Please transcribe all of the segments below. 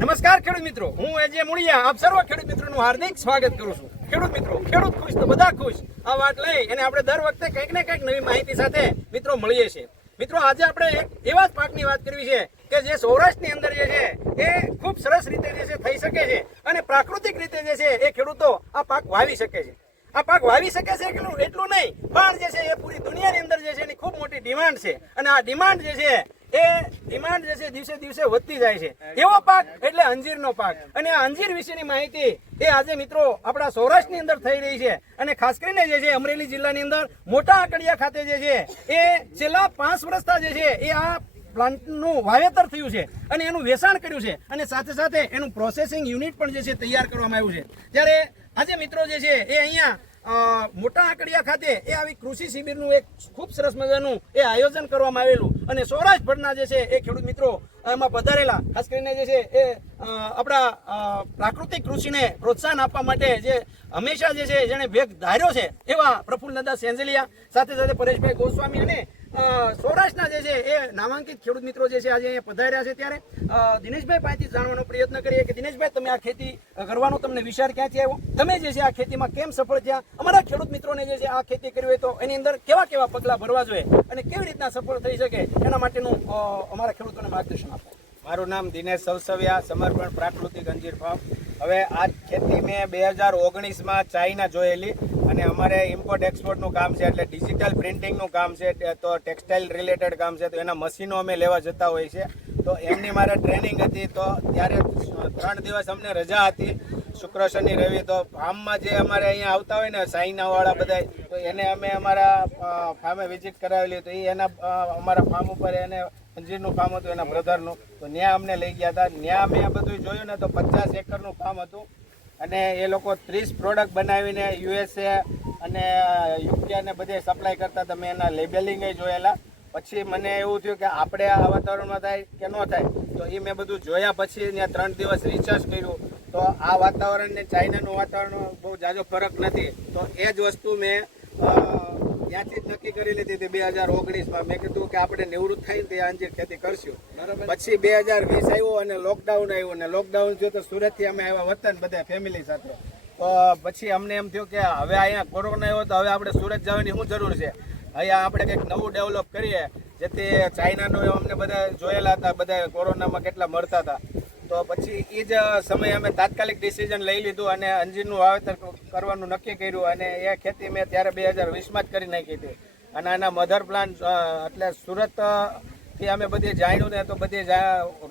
નમસ્કાર, ખેડૂત મિત્રો. હું એજે મુળિયા. આપ સર્વ ખેડૂત મિત્રોનું હાર્દિક સ્વાગત કરું છું. ખેડૂત મિત્રો, ખેડૂત ખુશ તો બધા ખુશ. આ વાત લઈ અને આપણે દર વખતે કંઈક ને કંઈક નવી માહિતી સાથે મિત્રો મળીએ છીએ. મિત્રો, આજે આપણે એક એવા જ પાકની વાત કરવી છે કે જે સૌરાષ્ટ્રની અંદર જે છે, એ ખૂબ સરસ રીતે જે છે થઈ શકે છે અને પ્રાકૃતિક રીતે જે છે, એ ખેડૂતો આ પાક વાવી શકે છે. આ પાક વાવી શકે છે એટલું એટલું નહીં, પણ જે છે, એ પૂરી દુનિયાની અંદર જે છે એની ખૂબ મોટી ડિમાન્ડ છે. અને આ ડિમાન્ડ જે છે એ ડિમાન્ડ જે છે દિવસે દિવસે વધતી જાય છે. એવો પાક એટલે અંજીરનો પાક. અને આ અંજીર વિશેની માહિતી એ આજે મિત્રો આપણા સૌરાષ્ટ્રની અંદર થઈ રહી છે. અને ખાસ કરીને જે છે અમરેલી જિલ્લાની અંદર મોટા આકડિયા ખાતે જે છે એ છેલ્લા પાંચ વર્ષતા જે છે એ આ પ્લાન્ટનું વાવેતર થયું છે. અને એનું વેચાણ કર્યું છે. અને સાથે સાથે એનું પ્રોસેસિંગ યુનિટ પણ જે છે તૈયાર કરવામાં આવ્યું છે. ત્યારે આજે મિત્રો જે છે એ અહીંયા મોટા આકડિયા ખાતે એ આવી કૃષિ શિબિરનું એક ખૂબ સરસ મજાનું એ આયોજન કરવામાં આવેલું. અને સૌરાષ્ટ્રભરના જે છે એ ખેડૂત મિત્રો એમાં પધારેલા, ખાસ કરીને જે છે એ આપણા પ્રાકૃતિક કૃષિને પ્રોત્સાહન આપવા માટે જે હંમેશા જે છે જેણે વેગ ધાર્યો છે એવા પ્રફુલ્લદાસ સેન્જલિયા સાથે સાથે પરેશભાઈ ગોસ્વામી અને સૌરાષ્ટ્રના જે છે એ નામાંકિત ખેડૂત મિત્રો જે છે આજે અહીંયા પધાર્યા છે ત્યારે દિનેશભાઈ પાસેથી જાણવાનો પ્રયત્ન કરીએ કે દિનેશભાઈ, તમે આ ખેતી કરવાનો તમને વિચાર ક્યાંથી આવ્યો? તમે જે છે આ ખેતીમાં કેમ સફળ થયા? અમારા ખેડૂત મિત્રોને જે છે આ ખેતી કરવી હોય તો એની અંદર કેવા કેવા પગલાં ભરવા જોઈએ અને કેવી રીતના સફળ થઈ શકે એના માટેનું અમારા ખેડૂતોને માર્ગદર્શન આપો. મારું નામ દિનેશ સવસવિયા, સમર્પણ પ્રાકૃતિક અંજીર ફાર્મ હવે આ ખેતી મેં બે હજાર ઓગણીસમાં ચાઇના જોયેલી. અને અમારે ઇમ્પોર્ટ એક્સપોર્ટનું કામ છે એટલે ડિજિટલ પ્રિન્ટિંગનું કામ છે તો ટેક્સટાઇલ રિલેટેડ કામ છે, તો એના મશીનો અમે લેવા જતા હોય છે. તો એમની મારે ટ્રેનિંગ હતી, તો ત્યારે ત્રણ દિવસ અમને રજા હતી, શુક્ર, શનિ, રવિ, તો ફાર્મમાં જે અમારે અહીંયા આવતા હોય ને સાઈનાવાળા બધા તો એને અમે અમારા ફાર્મે વિઝિટ કરાવેલી, તો એ એના અમારા ફાર્મ ઉપર એને અંજીરનું ફાર્મ હતું, એના બ્રધરનું તો ત્યાં અમને લઈ ગયા હતા. ત્યાં મેં બધું જોયું ને, તો પચાસ એકરનું ફાર્મ હતું. અને એ લોકો ત્રીસ પ્રોડક્ટ બનાવીને યુએસએ અને યુકેને બધે સપ્લાય કરતા હતા. મેં એના લેબેલિંગે જોયેલા. પછી મને એવું થયું કે આપણે આ વાતાવરણમાં થાય કે ન થાય, તો એ મેં બધું જોયા પછી ત્યાં ત્રણ દિવસ રિસર્ચ કર્યું. તો આ વાતાવરણ ને ચાઇનાનું વાતાવરણ બહુ જાજો ફરક નથી. તો એ જ વસ્તુ મેં ત્યાંથી નક્કી કરી લીધી હતી બે હજાર ઓગણીસમાં. મેં કીધું કે આપણે નિવૃત્ત થઈને તે અંજીર ખેતી કરશું. પછી બે હજાર વીસ આવ્યું અને લોકડાઉન આવ્યું અને લોકડાઉન થયું તો સુરતથી અમે આવ્યા વતન બધા ફેમિલી સાથે. તો પછી અમને એમ થયું કે હવે અહીંયા કોરોના આવ્યો તો હવે આપણે સુરત જવાની શું જરૂર છે? અહીંયા આપણે કંઈક નવું ડેવલપ કરીએ. જેથી ચાઇનાનો અમને બધા જોયેલા હતા બધા કોરોનામાં કેટલા મરતા હતા. તો પછી એ જ સમયે અમે તાત્કાલિક ડિસિઝન લઈ લીધું અને અંજીરનું વાવેતર કરવાનું નક્કી કર્યું અને એ ખેતી મેં ત્યારે બે હજાર વીસમાં જ કરી નાખી હતી. અને આના મધર પ્લાન એટલે સુરતથી અમે બધી જાણ્યું ને તો બધી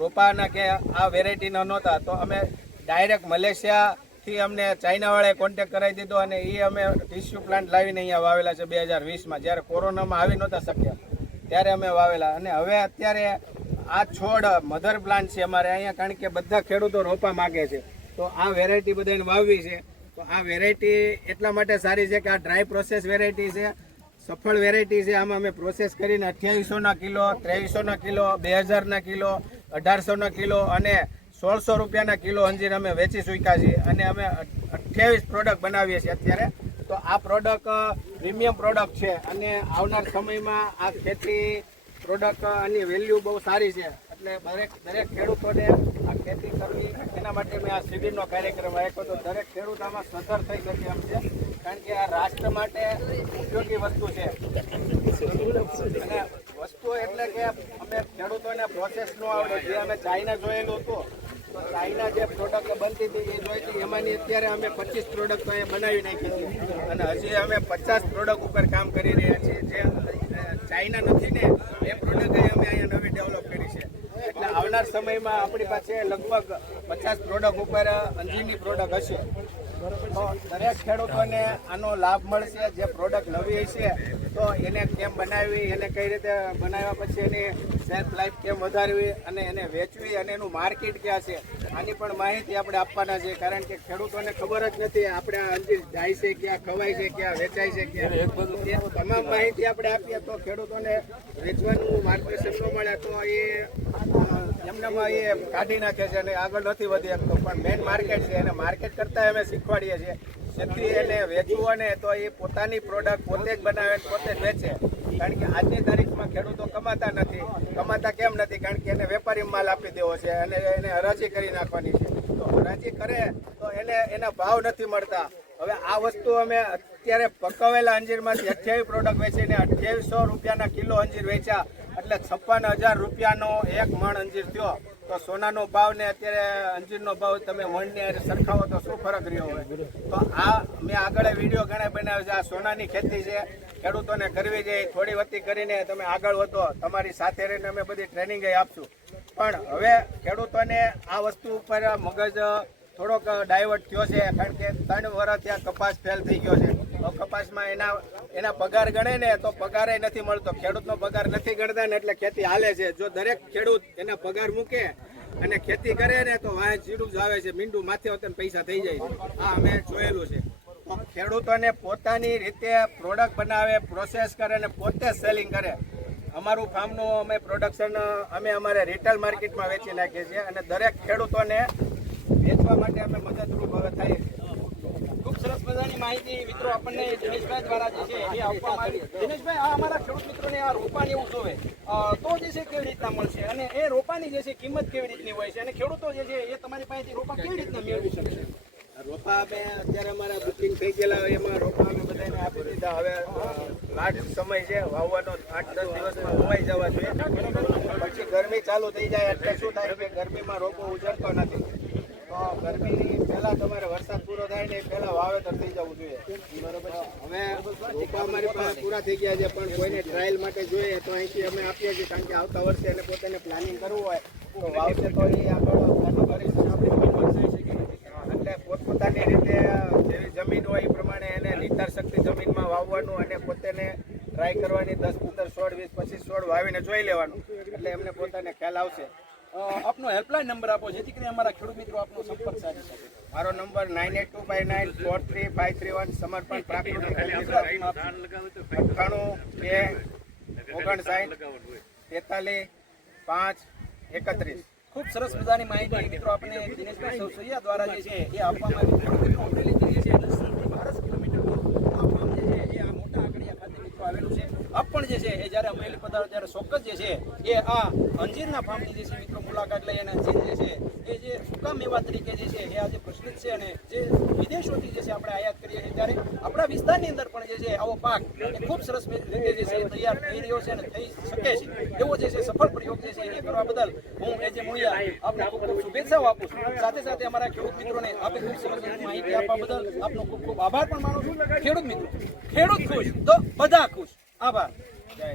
રોપાના કે આ વેરાયટીના નહોતા. તો અમે ડાયરેક્ટ મલેશિયાથી અમને ચાઇનાવાળાએ કોન્ટેક્ટ કરાવી દીધો અને એ અમે ટીસ્યુ પ્લાન્ટ લાવીને અહીંયા વાવેલા છે બે હજાર વીસમાં જ્યારે કોરોનામાં આવી નહોતા શક્યા, ત્યારે અમે વાવેલા. અને હવે અત્યારે આ છોડ મધર પ્લાન્ટ છે અમારે અહીંયા, કારણ કે બધા ખેડૂતો રોપા માગે છે. તો આ વેરાયટી બધાને વાવવી છે. તો આ વેરાયટી એટલા માટે સારી છે કે આ ડ્રાય પ્રોસેસ વેરાયટી છે. સફળ વેરાયટી છે. આમાં અમે પ્રોસેસ કરીને અઠ્યાવીસોના કિલો, ત્રેવીસોના કિલો બે હજારના કિલો, અઢારસોના કિલો અને સોળસો રૂપિયાના કિલો અંજીર અમે વેચી ચૂક્યા છીએ. અને અમે અઠ્યાવીસ પ્રોડક્ટ બનાવીએ છીએ અત્યારે. તો આ પ્રોડક્ટ પ્રીમિયમ પ્રોડક્ટ છે. અને આવનાર સમયમાં આ ખેતી પ્રોડક્ટ આની વેલ્યુ બહુ સારી છે. એટલે દરેક દરેક ખેડૂતોને આ ખેતી કરવી, એના માટે મેં આ શિબિરનો કાર્યક્રમ રાખ્યો તો દરેક ખેડૂત આમાં સધર થઈ શકે એમ છે, કારણ કે આ રાષ્ટ્ર માટે ઉપયોગી વસ્તુ છે. અને વસ્તુ એટલે કે અમે ખેડૂતોને પ્રોસેસ નો આવડે. જે અમે ચાઇના જોયેલું હતું, તો ચાઇના જે પ્રોડક્ટ બનતી હતી, એ જોઈ હતી. એમાંની અત્યારે અમે પચીસ પ્રોડક્ટ અહીંયા બનાવી નાખી અને હજી અમે પચાસ પ્રોડક્ટ ઉપર કામ કરી રહ્યા છીએ. ચાઇના નથી ને, એ પ્રોડક્ટ અમે અહીંયા નવી ડેવલપ કરી છે. એટલે આવનાર સમયમાં આપણી પાસે લગભગ પચાસ પ્રોડક્ટ ઉપર અંજીરની પ્રોડક્ટ હશે. દરેક ખેડૂતોને આનો લાભ મળશે, જે પ્રોડક્ટ નવી હશે તો એને કેમ બનાવી એને કઈ રીતે બનાવ્યા પછી એની સેલ્ફ લાઈફ કેમ વધારવી અને એને વેચવી અને એનું માર્કેટ ક્યાં છે આની પણ માહિતી આપણે આપવાના છે. કારણ કે ખેડૂતોને ખબર જ નથી આપણે અંજીર જાય છે ક્યાં ખવાય છે ક્યાં વેચાય છે ક્યાં. તમામ માહિતી આપણે આપીએ તો ખેડૂતોને વેચવાનું માર્ગદર્શન ન મળે તો એ એમનામાં એ કાઢી નાખે છે અને આગળ નથી વધી શકતો પણ મેઇન માર્કેટ છે એને માર્કેટ કરતાં અમે શીખવાડીએ છીએ. જેથી એને વેચવું અને તો એ પોતાની પ્રોડક્ટ પોતે જ બનાવે પોતે જ વેચે. કારણ કે આજની તારીખમાં ખેડૂતો કમાતા નથી. કમાતા કેમ નથી? કારણ કે એને વેપારી માલ આપી દેવો છે અને એને હરાજી કરી નાખવાની છે. તો હરાજી કરે તો એને એના ભાવ નથી મળતા. હવે આ વસ્તુ અમે અત્યારે પકવેલા અંજીરમાંથી અઠ્યાવીસ પ્રોડક્ટ વેચીને અઠ્યાવીસો રૂપિયાના કિલો અંજીર વેચ્યા. એટલે છપ્પન હજાર રૂપિયાનો એક મણ અંજીર થયો. તો સોનાનો ભાવ ને અત્યારે અંજીરનો ભાવ તમે મણની સરખાવો તો શું ફરક રહ્યો હોય? તો આ મેં આગળ વીડિયો ઘણા બનાવ્યો છે, આ સોનાની ખેતી છે, ખેડૂતોને કરવી જોઈએ થોડી વતી કરીને તમે આગળ વધો, તમારી સાથે રહીને અમે બધી ટ્રેનિંગ આપશું. પણ હવે ખેડૂતોને આ વસ્તુ ઉપર મગજ થોડોક ડાયવર્ટ થયો છે, કારણ કે ત્રણ વર્ષ ત્યાં કપાસ ફેલ થઈ ગયો છે. કપાસમાં એના એના પગાર ગણે ને તો પગારે નથી મળતો. ખેડૂતનો પગાર નથી ગણતા ને એટલે ખેતી હાલે છે. જો દરેક ખેડૂત એના પગાર મૂકે અને ખેતી કરે ને તો વાહ જીડું જ આવે છે. મીંડું માથે હોતે પૈસા થઈ જાય છે. આ અમે જોયેલું છે. ખેડૂતોને પોતાની રીતે પ્રોડક્ટ બનાવે, પ્રોસેસ કરે અને પોતે સેલિંગ કરે. અમારું ફાર્મનું અમે પ્રોડક્શન, અમે અમારે રિટેલ માર્કેટમાં વેચી નાખીએ છીએ અને દરેક ખેડૂતોને વેચવા માટે અમે મદદરૂપ હવે થાય છે. ખૂબ સરસ મજાની માહિતી મિત્રો આપણને દિનેશભાઈ દ્વારા જે છે એ આપવામાં આવી. દિનેશભાઈ, આ અમારા ખેડૂત મિત્રોને આ રોપાની જોવે. તો જે છે કેવી રીતના મળશે? અને એ રોપાની જે છે કિંમત કેવી રીતની હોય છે? અને ખેડૂતો જે છે એ તમારી પાસેથી રોપા કેવી રીતના મેળવી શકશે છે? રોપા અમે અત્યારે અમારા બુકિંગ થઈ ગયેલા એમાં રોપા અમે બધાને આપી દીધા. હવે લાસ્ટ સમય છે, વાવવાનો આઠ દસ દિવસમાં વવાઈ જવા જોઈએ. પછી ગરમી ચાલુ થઈ જાય એટલે શું થાય કે ગરમીમાં રોપો ઉજળતો નથી. તો ગરમીની પહેલા તમારે વરસાદ પૂરો થાય ને પહેલા વાવેતર જવું જોઈએ. બરોબર હવે રોપા અમારી પૂરા થઈ ગયા છે, પણ કોઈને ટ્રાયલ માટે જોઈએ તો અહીંથી અમે આપીએ છીએ, કારણ કે આવતા વર્ષે એને પોતાને પ્લાનિંગ કરવું હોય તો વાવશે તો એટલે પોતપોતાની રીતે જેવી જમીન હોય એ પ્રમાણે એને નિતાર શક્તિ જમીનમાં વાવવાનું અને પોતાને ટ્રાય કરવાની દસ, પંદર, સોળ, વીસ, પચીસ, સોળ વાવીને જોઈ લેવાનું. એટલે એમને પોતાને ખ્યાલ આવશે. આપનો હેલ્પલાઇન નંબર આપો જેથી કરીને અમારા ખેડૂત મિત્રો આપનો સંપર્ક સાધી શકે. મારો number nine eight two five nine four three five three one સમર્પણ પ્રાકૃતિક અઠ્ઠાણું બે ઓગણસાઠ તેતાલીસ પાંચ એકત્રીસ. ખૂબ સરસ મજાની માહિતી મિત્રો આપણે દિનેશભાઈ સૌસૈયા દ્વારા જે છે એ આપવામાં આવી. છે દસથી બાર કિલોમીટર દૂર આ ફાર્મ જે છે એ આ મોટા આંકડિયા ખાતે મિત્રો આવેલું પણ જે છે એ જ્યારે અમરેલી પધારો ત્યારે ચોક્કસ જે છે એ આ અંજીરના ફાર્મની જે છે મિત્રો મુલાકાત લઈ અને અંજીર જે છે એ જે સુકા મેવા તરીકે જે છે એ આજે પ્રચલિત છે અને જે વિદેશોથી જે છે આપણે આયાત કરીએ છીએ ત્યારે આપણા વિસ્તારની અંદર પણ જે છે આવો પાક ખૂબ સરસ રીતે જે છે તૈયાર થઈ રહ્યો છે અને થઈ શકે છે એવો જે છે સફળ પ્રયોગ જે છે એ કરવા બદલ હું એ જે મુળિયા આપને ખૂબ ખૂબ શુભેચ્છાઓ આપું છું સાથે સાથે અમારા ખેડૂત મિત્રોને આપે ખૂબ સરસ માહિતી આપવા બદલ આપનો ખૂબ ખૂબ આભાર પણ માનું છું ખેડૂત મિત્રો ખેડૂત ખુશ તો બધા ખુશ આભાર જય